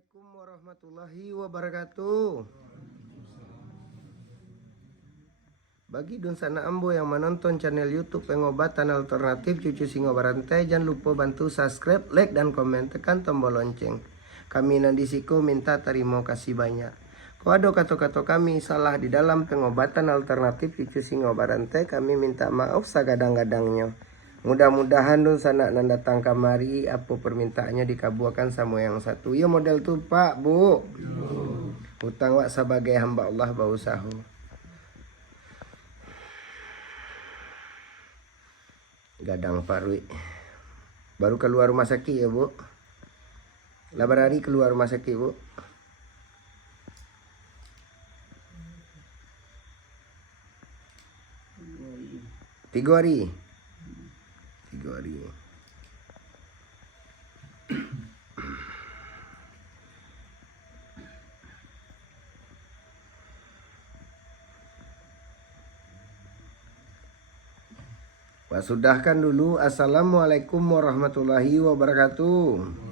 Assalamualaikum warahmatullahi wabarakatuh. Bagi Dunsana Ambo yang menonton channel YouTube Pengobatan Alternatif Cucu Singo Barantai, jangan lupa bantu subscribe, like, dan komen, tekan tombol lonceng. Kami Nandisiko minta terima kasih banyak. Kalau ada kata-kata kami salah di dalam pengobatan alternatif Cucu Singo Barantai, kami minta maaf sagadang-gadangnya. Mudah-mudahan Dunsana nan datang kamari apa permintaannya dikabulkan sama yang satu. Ya model tuh Pak, Bu. Hutang wak sebagai hamba Allah bausahu. Gadang Pak Rui. Baru keluar rumah sakit ya, Bu. Labar hari keluar rumah sakit, Bu. Tiga hari. Wah, sudahkan dulu. Assalamualaikum warahmatullahi wabarakatuh.